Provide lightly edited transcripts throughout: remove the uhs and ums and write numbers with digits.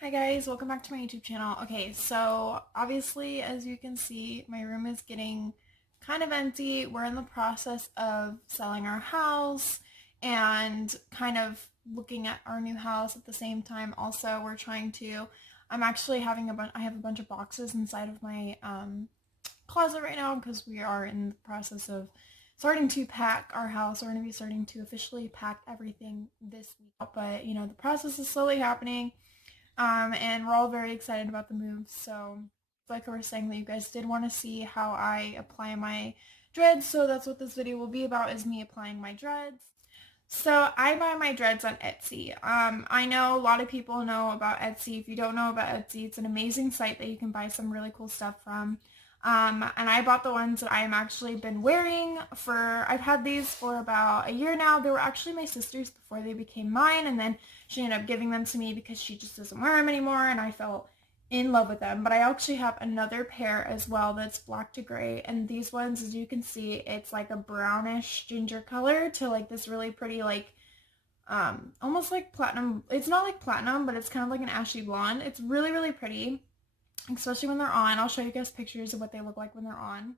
Hi guys, welcome back to my YouTube channel. Okay, so obviously as you can see, my room is getting kind of empty. We're in the process of selling our house and kind of looking at our new house at the same time. Also, I'm actually I have a bunch of boxes inside of my closet right now because we are in the process of starting to pack our house. We're going to be starting to officially pack everything this week. But, the process is slowly happening. And we're all very excited about the move. So, like I was saying, that you guys did want to see how I apply my dreads. So that's what this video will be about, is me applying my dreads. So I buy my dreads on Etsy. I know a lot of people know about Etsy. If you don't know about Etsy, it's an amazing site that you can buy some really cool stuff from. And I bought the ones that I am actually been wearing I've had these for about a year now. They were actually my sister's before they became mine, and then she ended up giving them to me because she just doesn't wear them anymore, and I fell in love with them. But I actually have another pair as well that's black to gray, and these ones, as you can see, it's like a brownish ginger color to like this really pretty, like almost like platinum. It's not like platinum, but it's kind of like an ashy blonde. It's really, really pretty, especially when they're on. I'll show you guys pictures of what they look like when they're on.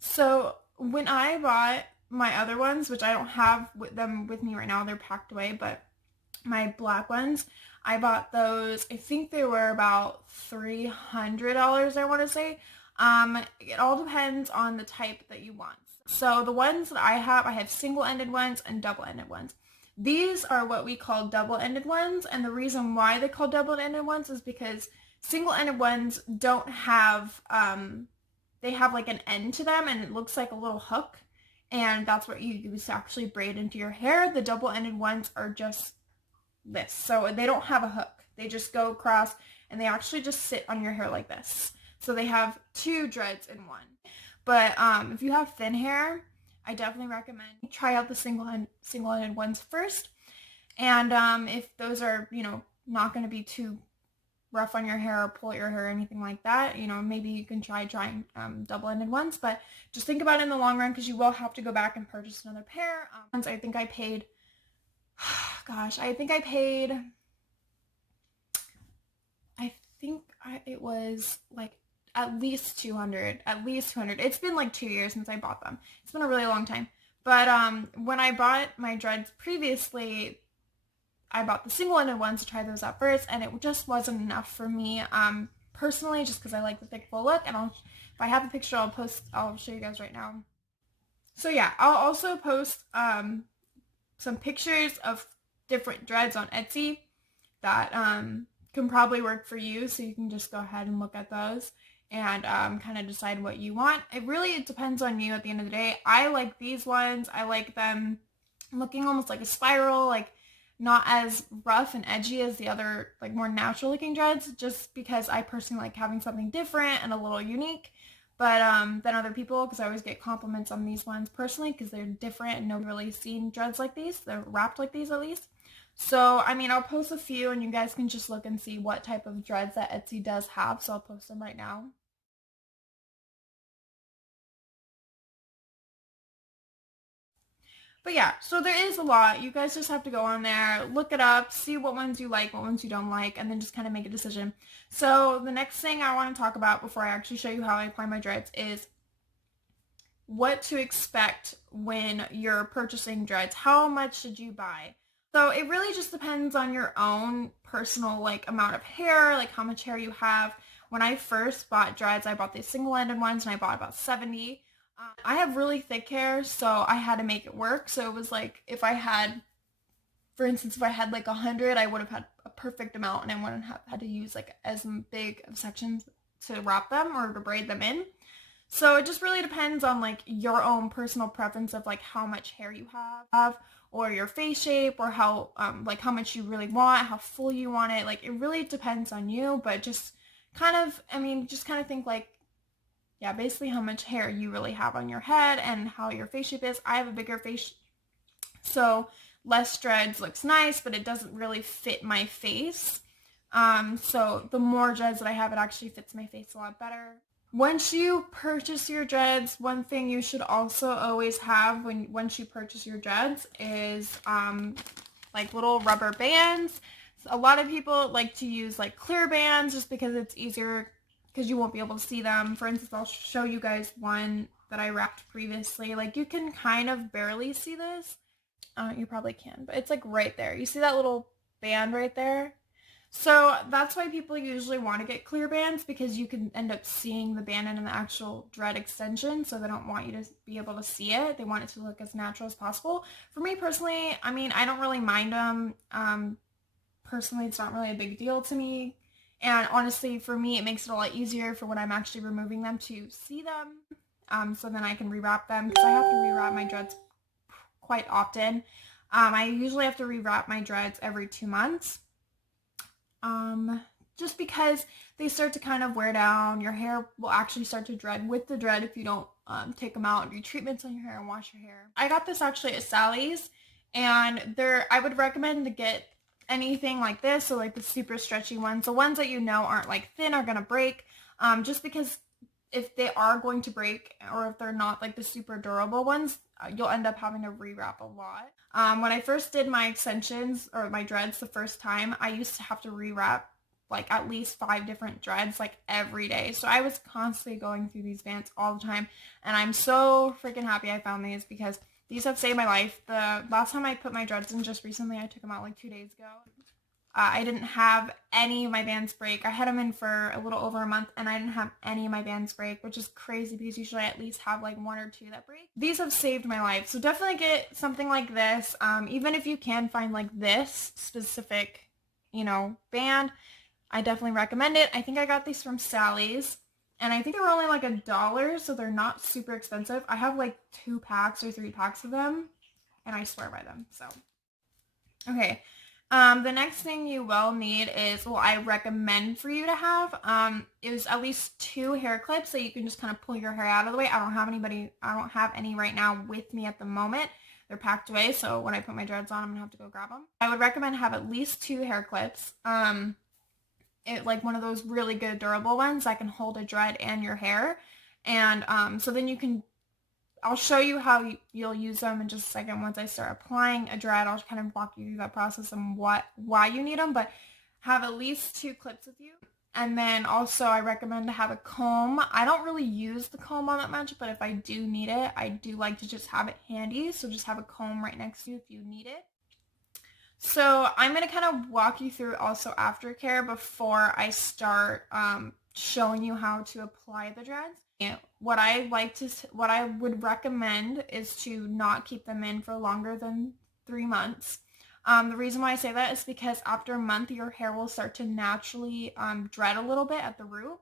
So when I bought my other ones, which I don't have them with me right now, they're packed away, but my black ones, I bought those, I think they were about $300, I want to say. It all depends on the type that you want. So the ones that I have single-ended ones and double-ended ones. These are what we call double-ended ones, and the reason why they call double-ended ones is because single-ended ones don't have, they have like an end to them, and it looks like a little hook, and that's what you use to actually braid into your hair. The double-ended ones are just this, so they don't have a hook. They just go across, and they actually just sit on your hair like this. So they have two dreads in one. But if you have thin hair, I definitely recommend you try out the single-ended ones first. And if those are, not going to be too rough on your hair or pull at your hair or anything like that, maybe you can trying double-ended ones. But just think about it in the long run, because you will have to go back and purchase another pair. I think I paid, gosh, it was like at least 200. It's been like 2 years since I bought them. It's been a really long time. But when I bought my dreads previously, I bought the single-ended ones to try those out first, and it just wasn't enough for me personally, just because I like the thick full look. And if I have a picture, I'll show you guys right now. So yeah, I'll also post some pictures of different dreads on Etsy that can probably work for you, so you can just go ahead and look at those and kind of decide what you want. It depends on you at the end of the day. I like these ones. I like them looking almost like a spiral, like not as rough and edgy as the other, like, more natural looking dreads, just because I personally like having something different and a little unique, but than other people, because I always get compliments on these ones personally because they're different and nobody's really seen dreads like these. They're wrapped like these, at least. So, I'll post a few, and you guys can just look and see what type of dreads that Etsy does have, so I'll post them right now. But yeah, so there is a lot. You guys just have to go on there, look it up, see what ones you like, what ones you don't like, and then just kind of make a decision. So the next thing I want to talk about before I actually show you how I apply my dreads is what to expect when you're purchasing dreads. How much should you buy? So it really just depends on your own personal, like, amount of hair, like how much hair you have. When I first bought dreads, I bought these single-ended ones, and I bought about 70. I have really thick hair, so I had to make it work. So it was like, for instance, if I had like 100, I would have had a perfect amount, and I wouldn't have had to use like as big of sections to wrap them or to braid them in. So it just really depends on like your own personal preference of like how much hair you have, or your face shape, or how how much you really want, how full you want it. Like, it really depends on you, but just kind of think like, yeah, basically how much hair you really have on your head and how your face shape is. I have a bigger face, so less dreads looks nice, but it doesn't really fit my face. So the more dreads that I have, it actually fits my face a lot better. Once you purchase your dreads, one thing you should also always have once you purchase your dreads is like little rubber bands A lot of people like to use like clear bands just because it's easier because you won't be able to see them. For instance, I'll show you guys one that I wrapped previously. Like you can kind of barely see this. You probably can, but it's like right there. You see that little band right there? So that's why people usually want to get clear bands, because you can end up seeing the band in the actual dread extension, so they don't want you to be able to see it. They want it to look as natural as possible. For me personally, I mean, I don't really mind them. Personally, it's not really a big deal to me. And honestly, for me, it makes it a lot easier for when I'm actually removing them to see them. So then I can rewrap them, because I have to rewrap my dreads quite often. I usually have to rewrap my dreads every 2 months. Just because they start to kind of wear down. Your hair will actually start to dread with the dread if you don't take them out and do treatments on your hair and wash your hair. I got this actually at Sally's, and I would recommend to get anything like this, so like the super stretchy ones. The ones that you know aren't like thin are gonna break, just because if they are going to break, or if they're not like the super durable ones, you'll end up having to rewrap a lot. When I first did my extensions or my dreads the first time, I used to have to rewrap like at least 5 different dreads like every day. So I was constantly going through these bands all the time, and I'm so freaking happy I found these, because these have saved my life. The last time I put my dreads in just recently, I took them out like 2 days ago. I didn't have any of my bands break. I had them in for a little over a month, and I didn't have any of my bands break, which is crazy because usually I at least have like 1 or 2 that break. These have saved my life. So definitely get something like this. Even if you can find like this specific, band, I definitely recommend it. I think I got these from Sally's, and I think they were only like $1, so they're not super expensive. I have like 2 packs or 3 packs of them, and I swear by them. So, okay. The next thing you will need is, I recommend for you to have, is at least 2 hair clips so you can just kind of pull your hair out of the way. I don't have any right now with me at the moment. They're packed away, so when I put my dreads on, I'm gonna have to go grab them. I would recommend have at least 2 hair clips. Like one of those really good durable ones that can hold a dread and your hair. And so then I'll show you how you'll use them in just a second. Once I start applying a dread, I'll kind of walk you through that process and why you need them, but have at least 2 clips with you. And then also I recommend to have a comb. I don't really use the comb on that much, but if I do need it, I do like to just have it handy. So just have a comb right next to you if you need it. So I'm going to kind of walk you through also aftercare before I start showing you how to apply the dreads. What I would recommend is to not keep them in for longer than 3 months. The reason why I say that is because after a month, your hair will start to naturally dread a little bit at the root.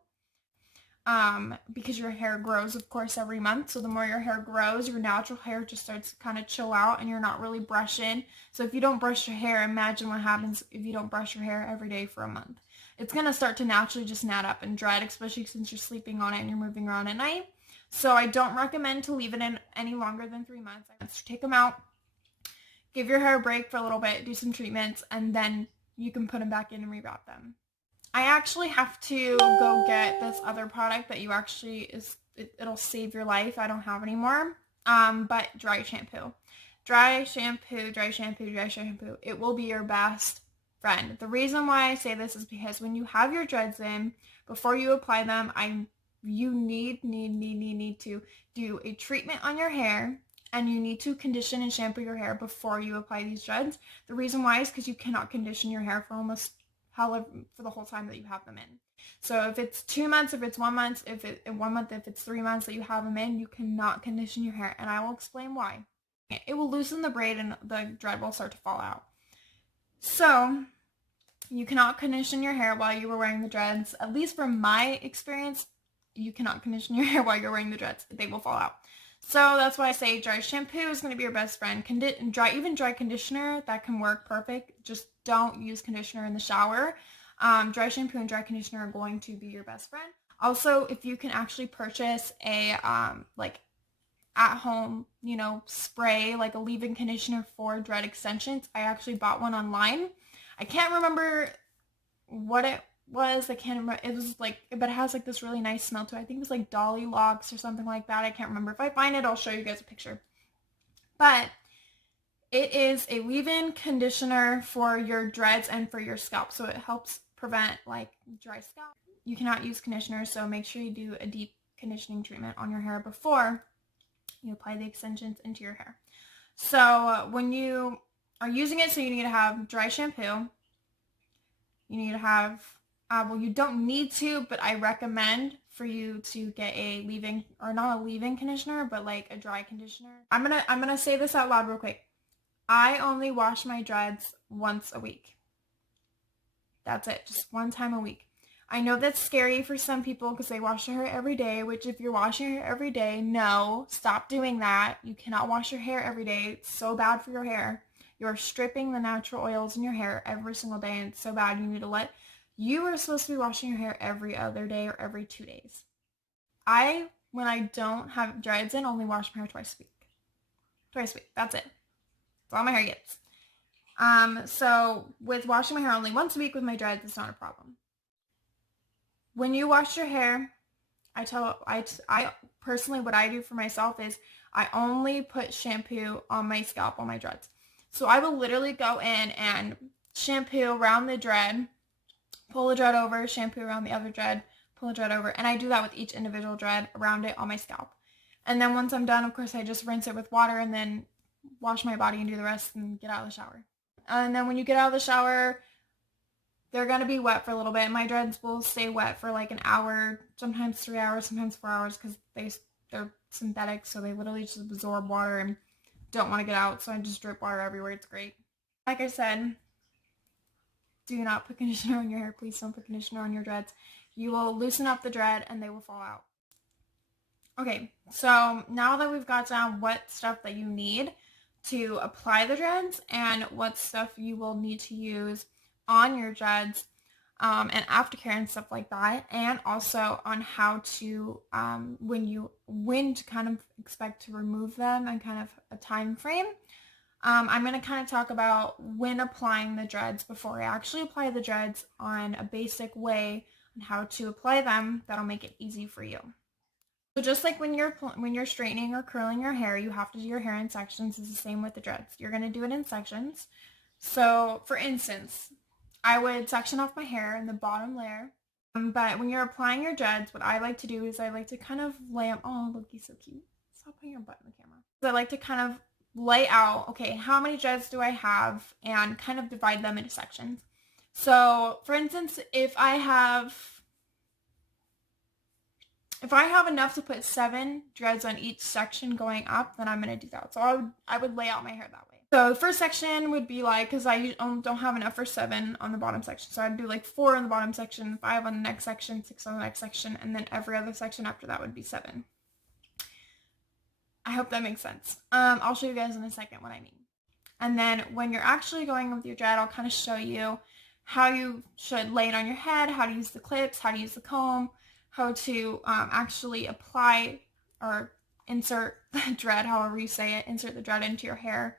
Because your hair grows, of course, every month. So the more your hair grows, your natural hair just starts to kind of chill out, and you're not really brushing. So if you don't brush your hair, imagine what happens if you don't brush your hair every day for a month. It's going to start to naturally just gnat up and dread, especially since you're sleeping on it and you're moving around at night. So I don't recommend to leave it in any longer than 3 months. I just take them out, give your hair a break for a little bit, do some treatments, and then you can put them back in and rewrap them. I actually have to go get this other product that it'll save your life. I don't have anymore. But dry shampoo. Dry shampoo, dry shampoo, dry shampoo. It will be your best friend. The reason why I say this is because when you have your dreads in, before you apply them, you need to do a treatment on your hair, and you need to condition and shampoo your hair before you apply these dreads. The reason why is because you cannot condition your hair for for the whole time that you have them in. So if it's 2 months, if it's 1 month, if it's 3 months that you have them in, you cannot condition your hair, and I will explain why. It will loosen the braid and the dread will start to fall out. So you cannot condition your hair while you were wearing the dreads. At least from my experience, you cannot condition your hair while you're wearing the dreads. They will fall out. So that's why I say dry shampoo is going to be your best friend. Even dry conditioner, that can work perfect. Just don't use conditioner in the shower. Dry shampoo and dry conditioner are going to be your best friend. Also, if you can actually purchase a like at-home, spray, like a leave-in conditioner for dread extensions. I actually bought one online. I can't remember what it was. I can't remember. It was like, but it has like this really nice smell to it. I think it was like Dolly Locks or something like that. I can't remember. If I find it, I'll show you guys a picture. But It is a leave-in conditioner for your dreads and for your scalp, so it helps prevent like dry scalp. You cannot use conditioner, so make sure you do a deep conditioning treatment on your hair before you apply the extensions into your hair. So when you are using it, so you need to have dry shampoo. You need to have, well, you don't need to, but I recommend for you to get a leave-in, or not a leave-in conditioner, but like a dry conditioner. I'm gonna say this out loud real quick. I only wash my dreads once a week. That's it, just one time a week. I know that's scary for some people because they wash their hair every day, which if you're washing your hair every day, no, stop doing that. You cannot wash your hair every day. It's so bad for your hair. You're stripping the natural oils in your hair every single day, and it's so bad. You are supposed to be washing your hair every other day or every 2 days. When I don't have dreads in, only wash my hair twice a week. Twice a week, that's it. That's all my hair gets. So with washing my hair only once a week with my dreads, it's not a problem. When you wash your hair, I personally, what I do for myself is I only put shampoo on my scalp, on my dreads. So I will literally go in and shampoo around the dread, pull the dread over, shampoo around the other dread, pull the dread over, and I do that with each individual dread around it on my scalp. And then once I'm done, of course, I just rinse it with water and then wash my body and do the rest and get out of the shower. And then when you get out of the shower, they're going to be wet for a little bit. My dreads will stay wet for like an hour, sometimes 3 hours, sometimes 4 hours, because they're synthetic, so they literally just absorb water and don't want to get out, so I just drip water everywhere. It's great. Like I said, do not put conditioner on your hair. Please don't put conditioner on your dreads. You will loosen up the dread and they will fall out. Okay, so now that we've got down what stuff that you need to apply the dreads and what stuff you will need to use on your dreads and aftercare and stuff like that, and also on how to when to kind of expect to remove them and kind of a time frame. I'm going to kind of talk about when applying the dreads before I actually apply the dreads on a basic way on how to apply them that'll make it easy for you. So just like when you're straightening or curling your hair, you have to do your hair in sections. It's the same with the dreads. You're going to do it in sections. So for instance, I would section off my hair in the bottom layer. But when you're applying your dreads, what I like to do is I like to kind of lay them. Oh, look, he's so cute. Stop putting your butt in the camera. So I like to kind of lay out, okay, how many dreads do I have, and kind of divide them into sections. So for instance, if I have enough to put 7 dreads on each section going up, then I'm going to do that. So I would lay out my hair that way. So the first section would be like, because I don't have enough for 7 on the bottom section, so I'd do like 4 on the bottom section, 5 on the next section, 6 on the next section, and then every other section after that would be 7. I hope that makes sense. I'll show you guys in a second what I mean. And then when you're actually going with your dread, I'll kind of show you how you should lay it on your head, how to use the clips, how to use the comb, how to actually apply or insert the dread, however you say it, insert the dread into your hair,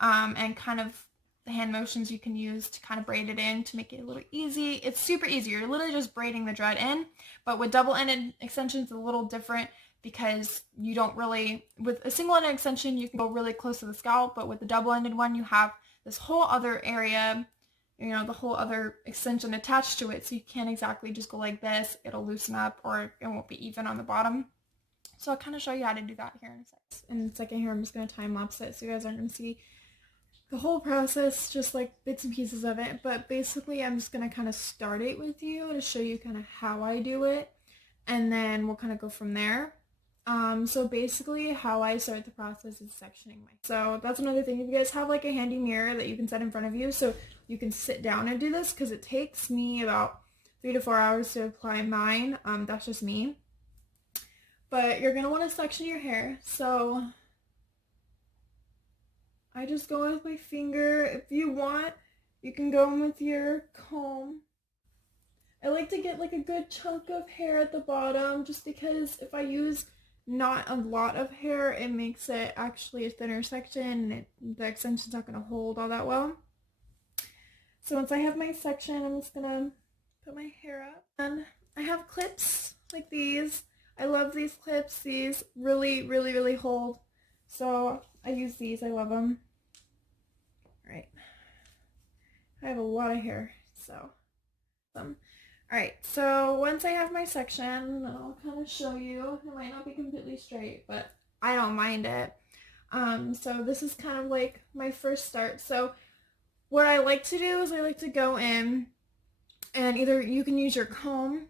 and kind of the hand motions you can use to kind of braid it in to make it a little easy. It's super easy. You're literally just braiding the dread in, but with double-ended extensions, it's a little different because you don't really, with a single-ended extension, you can go really close to the scalp, but with the double-ended one, you have this whole other area, you know, the whole other extension attached to it, so you can't exactly just go like this. It'll loosen up or it won't be even on the bottom. So I'll kind of show you how to do that here in a sec. In a second here, I'm just going to time lapse it so you guys aren't going to see the whole process, just like bits and pieces of it. But basically, I'm just going to kind of start it with you to show you kind of how I do it, and then we'll kind of go from there. So basically how I start the process is sectioning so that's another thing. If you guys have like a handy mirror that you can set in front of you so you can sit down and do this, because it takes me about 3 to 4 hours to apply mine. That's just me. But you're going to want to section your hair. So I just go in with my finger. If you want, you can go in with your comb. I like to get like a good chunk of hair at the bottom, just because if I use not a lot of hair, it makes it actually a thinner section, and the extension's not going to hold all that well. So once I have my section, I'm just going to put my hair up. And I have clips like these. I love these clips. These really, really, really hold. So I use these. I love them. All right. I have a lot of hair, so. Alright, so once I have my section, I'll kind of show you. It might not be completely straight, but I don't mind it. So this is kind of like my first start. So what I like to do is I like to go in and either you can use your comb.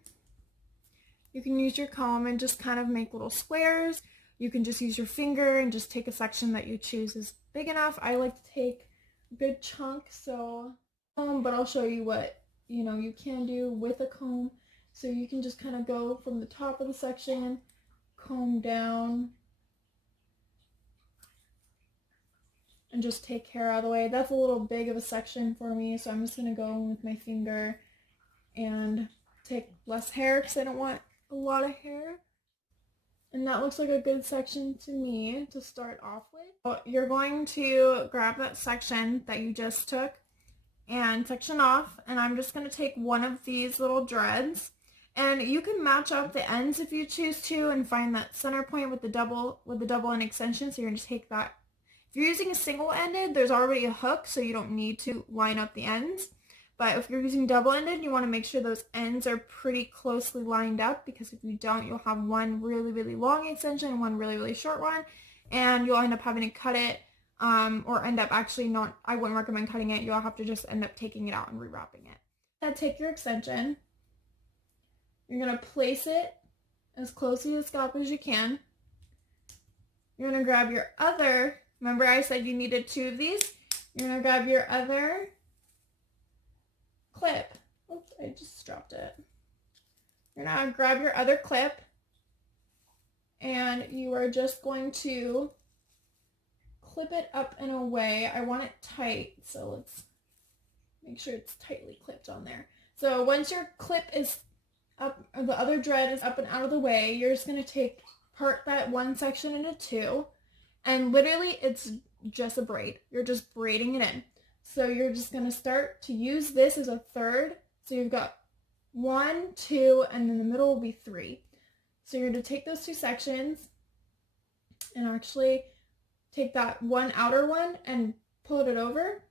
You can use your comb and just kind of make little squares. You can just use your finger and just take a section that you choose is big enough. I like to take a good chunk, so but I'll show you what you can do with a comb. So you can just kind of go from the top of the section, comb down, and just take hair out of the way. That's a little big of a section for me, so I'm just going to go in with my finger and take less hair because I don't want a lot of hair. And that looks like a good section to me to start off with. So you're going to grab that section that you just took and section off, and I'm just going to take one of these little dreads, and you can match up the ends if you choose to and find that center point with the double end extension. So you're going to take that. If you're using a single ended, there's already a hook, so you don't need to line up the ends. But if you're using double ended, you want to make sure those ends are pretty closely lined up, because if you don't, you'll have one really long extension and one really short one, and you'll end up having to cut it. Or end up actually not, I wouldn't recommend cutting it. You'll have to just end up taking it out and rewrapping it. Now take your extension. You're going to place it as close to the scalp as you can. You're going to grab your other, remember I said you needed 2 of these? You're going to grab your other clip. Oops, I just dropped it. You're going to grab your other clip, and you are just going to clip it up in a way. I want it tight, so let's make sure it's tightly clipped on there. So once your clip is up, or the other dread is up and out of the way, you're just going to part that one section into 2, and literally it's just a braid. You're just braiding it in. So you're just going to start to use this as a third. So you've got 1, 2, and then the middle will be 3. So you're going to take those 2 sections and actually take that one outer one and pull it over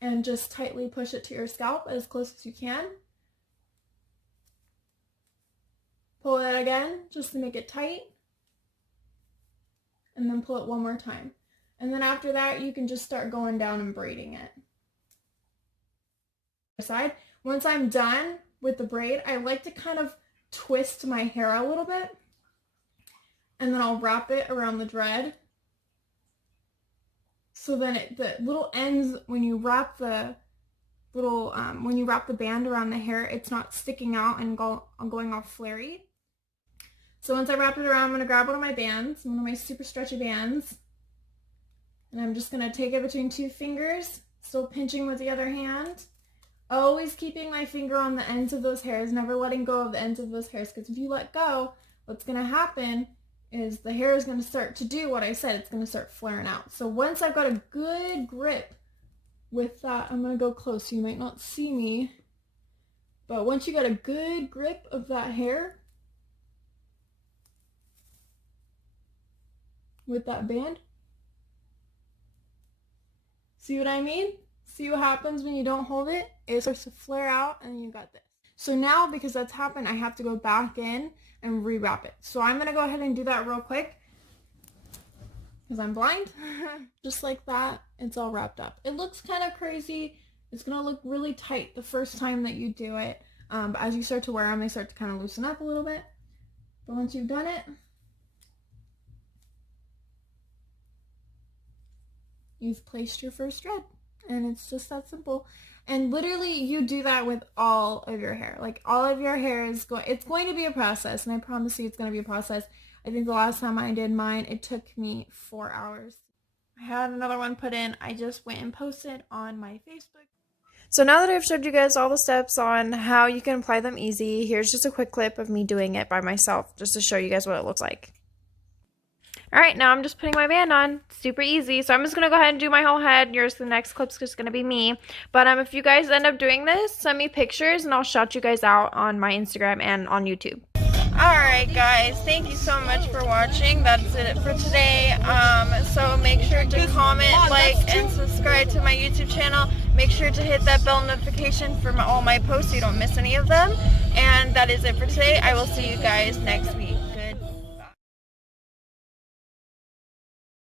and just tightly push it to your scalp as close as you can. Pull it again just to make it tight, and then pull it one more time. And then after that, you can just start going down and braiding it. Side. Once I'm done with the braid, I like to kind of twist my hair a little bit, and then I'll wrap it around the dread. So then the little ends, when you wrap the little, when you wrap the band around the hair, it's not sticking out and going all flary. So once I wrap it around, I'm going to grab one of my bands, one of my super stretchy bands, and I'm just going to take it between 2 fingers, still pinching with the other hand. Always keeping my finger on the ends of those hairs, never letting go of the ends of those hairs, because if you let go, what's going to happen is the hair is going to start to do what I said. It's going to start flaring out. So once I've got a good grip with that, I'm going to go close so you might not see me, but once you got a good grip of that hair with that band, see what I mean? See what happens when you don't hold it? It starts to flare out, and you got this. So now, because that's happened, I have to go back in and rewrap it. So I'm going to go ahead and do that real quick because I'm blind. Just like that, it's all wrapped up. It looks kind of crazy. It's going to look really tight the first time that you do it. But as you start to wear them, they start to kind of loosen up a little bit. But once you've done it, you've placed your first dread. And it's just that simple. And literally, you do that with all of your hair. Like, all of your hair is it's going to be a process, and I promise you it's going to be a process. I think the last time I did mine, it took me 4 hours. I had another one put in. I just went and posted on my Facebook. So now that I've showed you guys all the steps on how you can apply them easy, here's just a quick clip of me doing it by myself, just to show you guys what it looks like. Alright, now I'm just putting my band on. Super easy. So I'm just going to go ahead and do my whole head. The next clip's just going to be me. But if you guys end up doing this, send me pictures and I'll shout you guys out on my Instagram and on YouTube. Alright. Alright guys, thank you so much for watching. That's it for today. So make sure to comment, like, and subscribe to my YouTube channel. Make sure to hit that bell notification for all my posts so you don't miss any of them. And that is it for today. I will see you guys next week.